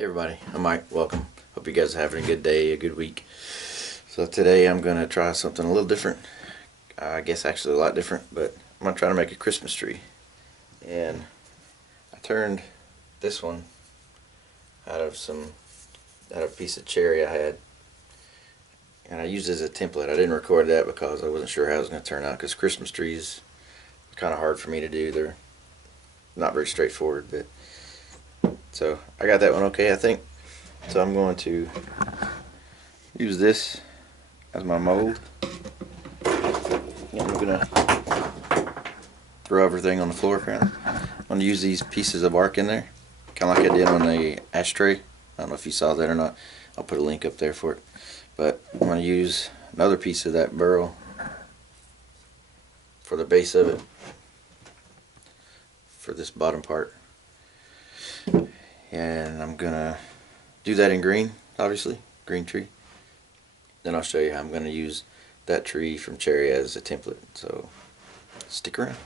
Hey everybody, I'm Mike. Welcome. Hope you guys are having a good day, a good week. So today I'm going to try something a little different. I guess actually a lot different, but I'm going to try to make a Christmas tree. And I turned this one out of a piece of cherry I had. And I used it as a template. I didn't record that because I wasn't sure how it was going to turn out, because Christmas trees are kind of hard for me to do. They're not very straightforward, but so I got that one okay, I think. So I'm going to use this as my mold. And I'm gonna throw everything on the floor kind of. I'm gonna use these pieces of bark in there, kind of like I did on the ashtray. I don't know if you saw that or not. I'll put a link up there for it. But I'm gonna use another piece of that burl for the base of it, for this bottom part. And I'm gonna do that in green, obviously, green tree. Then I'll show you how I'm gonna use that tree from cherry as a template. So stick around.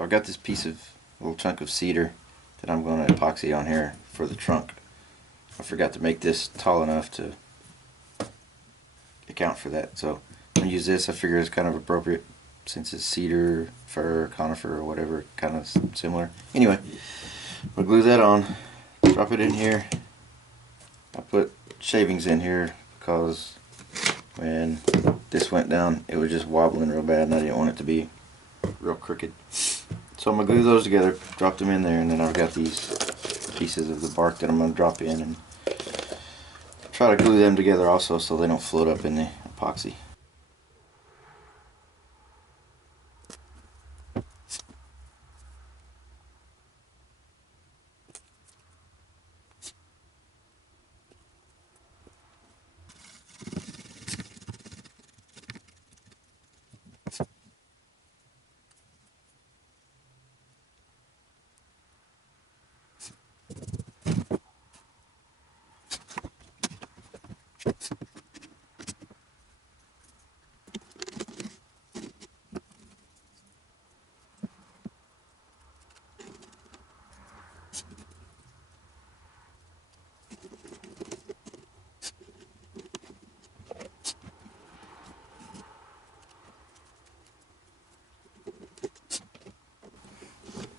I've got this piece of little chunk of cedar that I'm going to epoxy on here for the trunk. I forgot to make this tall enough to account for that, so I'm going to use this. I figure it's kind of appropriate since it's cedar, fir, conifer, or whatever, kind of similar. Anyway, we'll glue that on, drop it in here. I put shavings in here because when this went down it was just wobbling real bad and I didn't want it to be real crooked. So I'm going to glue those together, drop them in there, and then I've got these pieces of the bark that I'm going to drop in and try to glue them together also so they don't float up in the epoxy.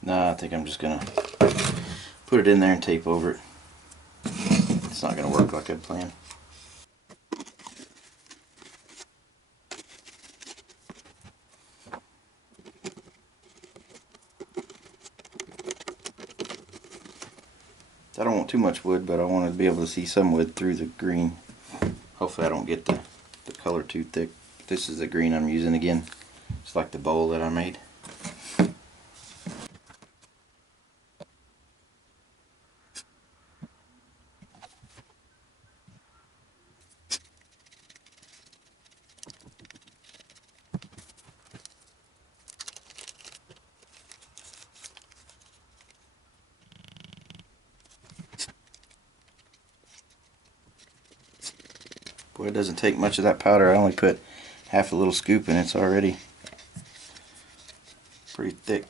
Nah, I think I'm just going to put it in there and tape over it. It's not going to work like I'd planned. I don't want too much wood, but I want to be able to see some wood through the green. Hopefully I don't get the color too thick. This is the green I'm using again. It's like the bowl that I made. Boy, it doesn't take much of that powder. I only put half a little scoop and it's already pretty thick.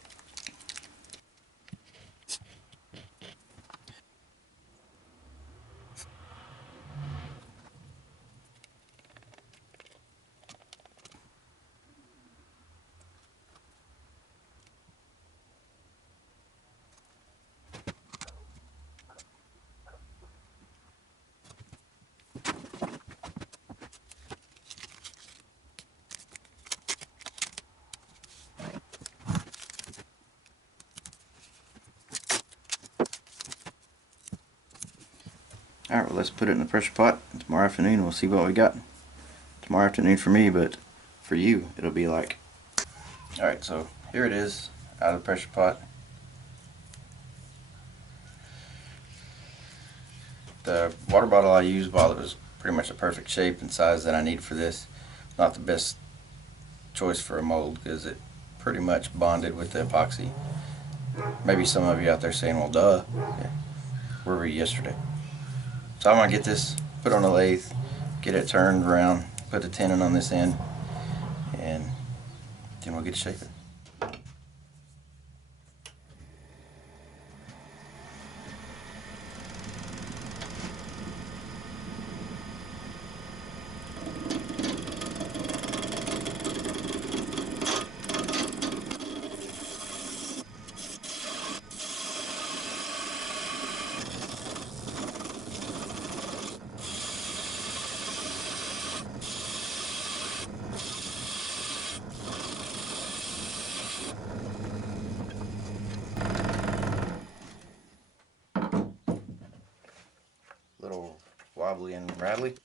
Alright, well, let's put it in the pressure pot. Tomorrow afternoon we'll see what we got. Tomorrow afternoon for me, but for you it'll be like... Alright, so here it is out of the pressure pot. The water bottle I used, while it was pretty much a perfect shape and size that I need for this, not the best choice for a mold because it pretty much bonded with the epoxy. Maybe some of you out there saying, well, duh, yeah. Where were you yesterday? So I'm going to get this put on a lathe, get it turned around, put the tenon on this end, and then we'll get it shaping. Little wobbly and rattly.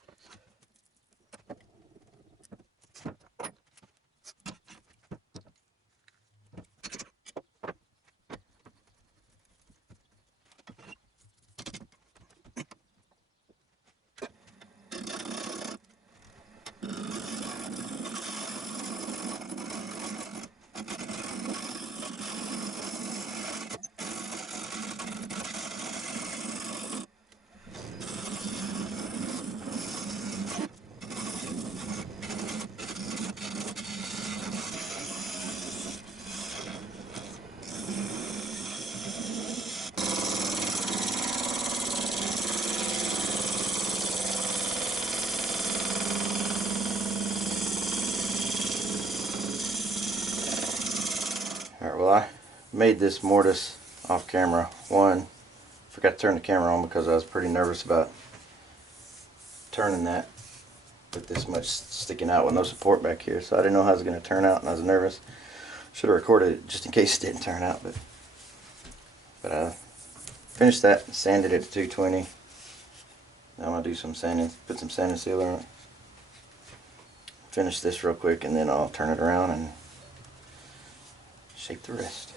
Alright, well, I made this mortise off camera. One, forgot to turn the camera on because I was pretty nervous about turning that with this much sticking out with no support back here, so I didn't know how it was going to turn out and I was nervous. Should have recorded it just in case it didn't turn out, but I finished that, sanded it to 220. Now I'm going to do some sanding, put some sanding sealer on it. Finish this real quick and then I'll turn it around and shape the rest.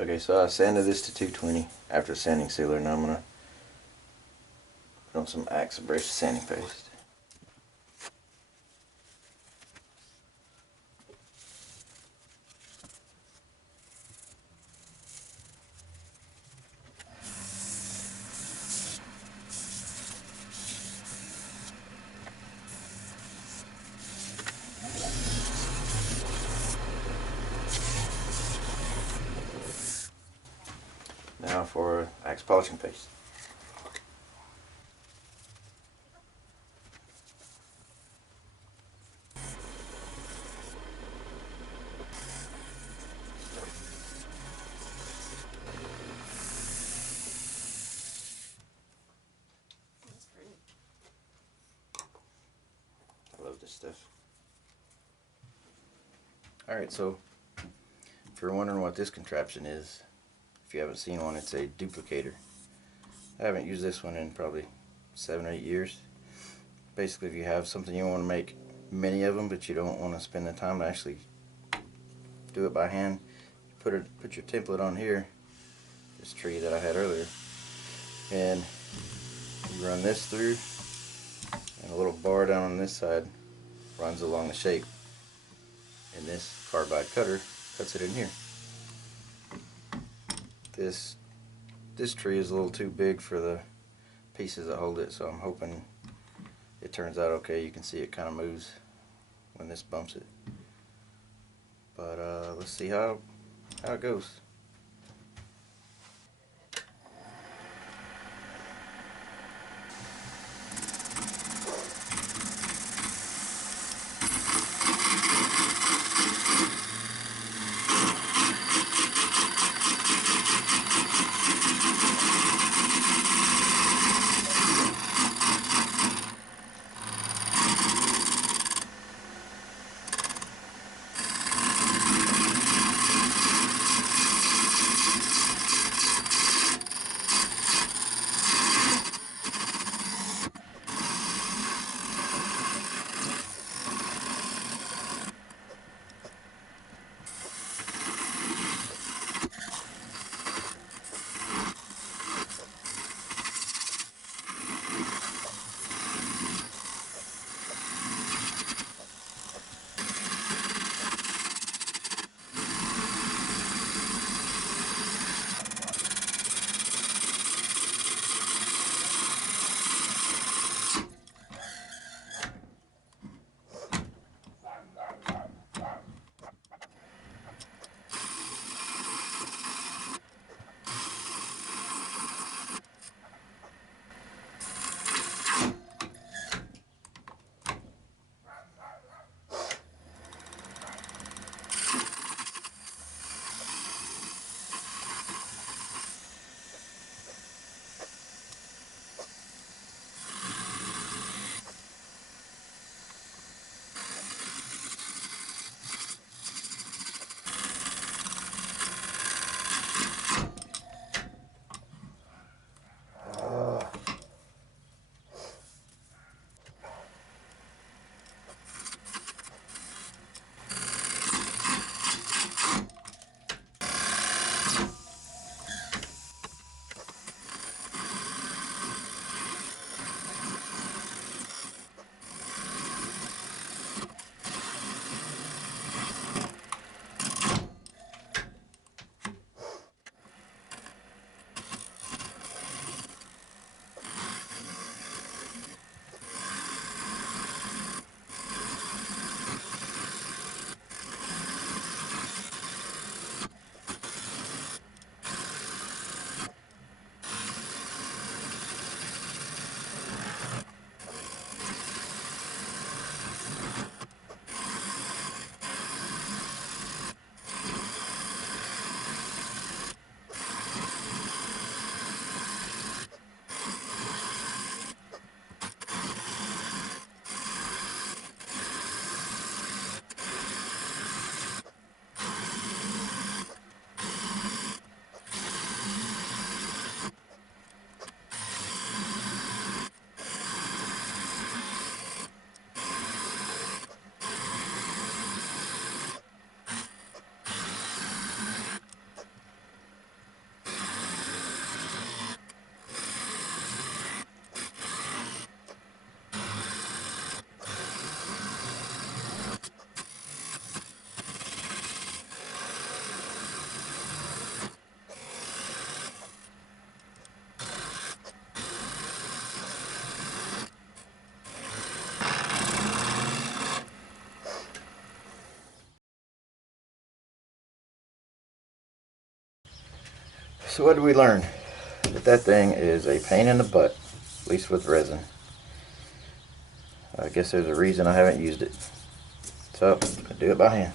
Okay, so I sanded this to 220 after sanding sealer. Now I'm going to put on some Axe Abrasive sanding paste. Now for Axe polishing paste. I love this stuff. Alright, so if you're wondering what this contraption is, if you haven't seen one, it's a duplicator. I haven't used this one in probably 7 or 8 years. Basically, if you have something you want to make many of them, but you don't want to spend the time to actually do it by hand, put your template on here, this tree that I had earlier, and you run this through, and a little bar down on this side runs along the shape, and this carbide cutter cuts it in here. This tree is a little too big for the pieces that hold it, so I'm hoping it turns out okay. You can see it kind of moves when this bumps it. But let's see how it goes. So what did we learn? That thing is a pain in the butt, at least with resin. I guess there's a reason I haven't used it. So, I do it by hand.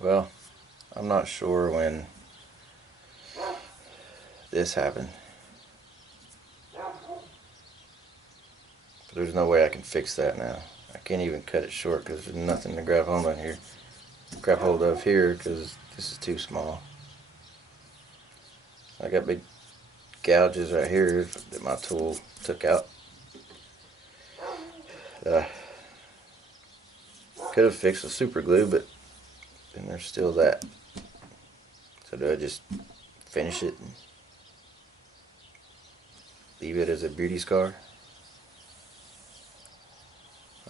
Well, I'm not sure when this happened. But there's no way I can fix that now. I can't even cut it short because there's nothing to grab hold on here. Grab hold of here because this is too small. I got big gouges right here that my tool took out. That I could have fixed with super glue, but then there's still that. So do I just finish it and leave it as a beauty scar?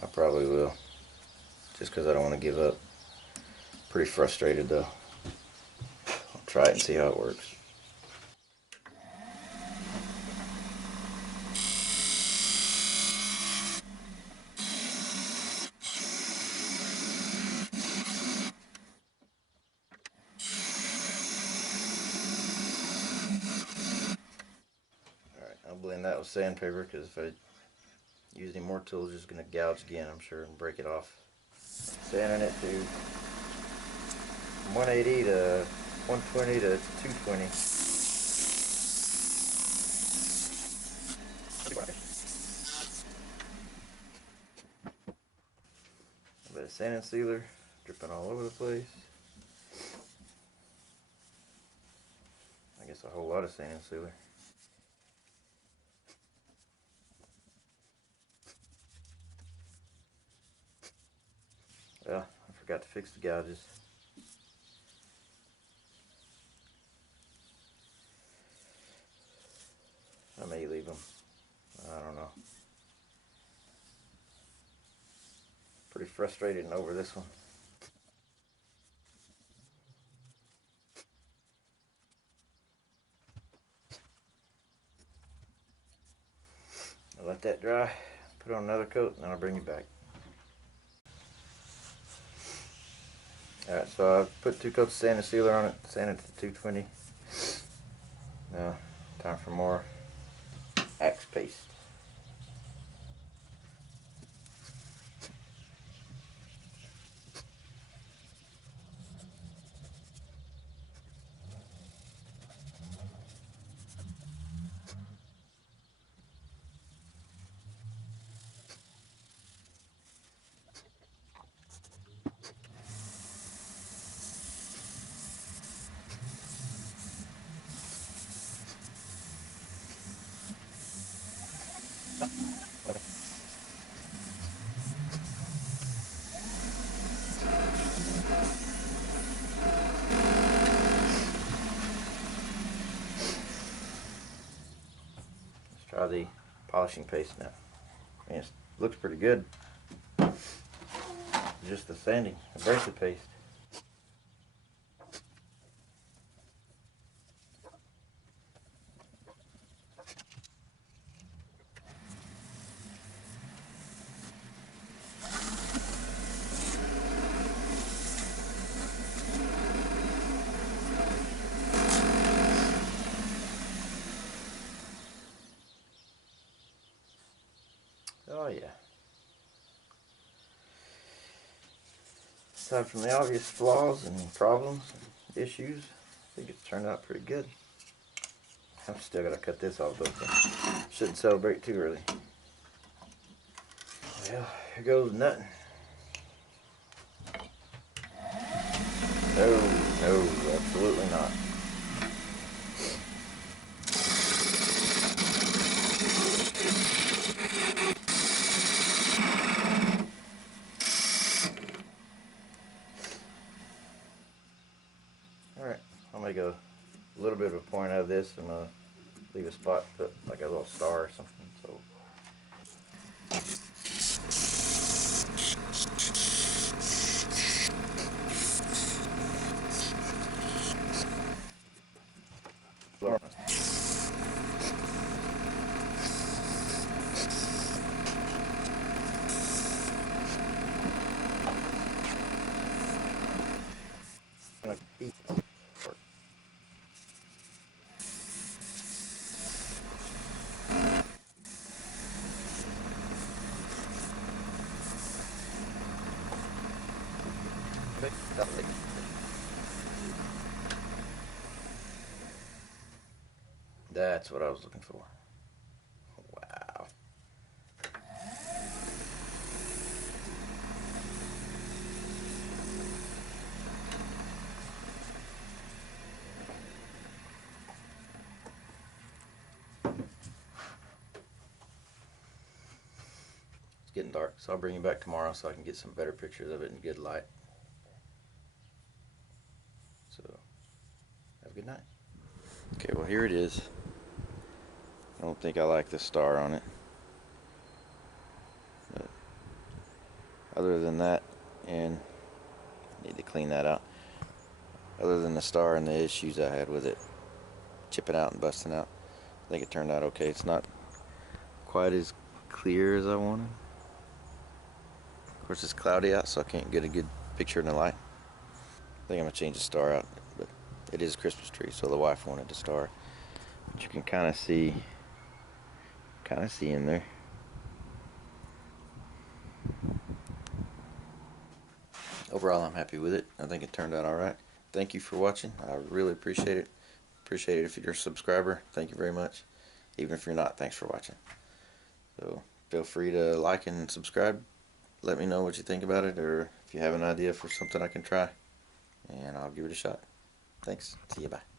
I probably will, just because I don't want to give up. Pretty frustrated though. I'll try it and see how it works. Alright, I'll blend that with sandpaper because if I use any more tools, it's just going to gouge again, I'm sure, and break it off. Sanding it to 180 to 120 to 220. A bit of sanding sealer dripping all over the place. I guess a whole lot of sanding sealer. Well, I forgot to fix the gouges. I may leave them. I don't know. Pretty frustrated over this one. I'll let that dry, put on another coat, and then I'll bring it back. Alright, so I've put 2 coats of sanding sealer on it, sanded to 220. Now, time for more axe paste. Let's try the polishing paste now. Man, it looks pretty good. Just the sanding, abrasive paste. Oh yeah. Aside from the obvious flaws and problems and issues, I think it's turned out pretty good. I'm still gotta cut this off though, so shouldn't celebrate too early. Well, here goes nothing. No, absolutely not. Alright, I'll make a little bit of a point out of this and leave a spot, put like a little star or something. So that's what I was looking for. Wow. It's getting dark, so I'll bring you back tomorrow so I can get some better pictures of it in good light. So, have a good night. Okay, well here it is. I don't think I like the star on it. But other than that, and I need to clean that out. Other than the star and the issues I had with it chipping out and busting out, I think it turned out okay. It's not quite as clear as I wanted. Of course it's cloudy out, so I can't get a good picture in the light. I think I'm gonna change the star out, but it is a Christmas tree, so the wife wanted the star. But you can kind of see in there. Overall, I'm happy with it. I think it turned out alright. Thank you for watching. I really appreciate it. Appreciate it if you're a subscriber. Thank you very much. Even if you're not, thanks for watching. So feel free to like and subscribe. Let me know what you think about it, or if you have an idea for something I can try, and I'll give it a shot. Thanks. See you. Bye.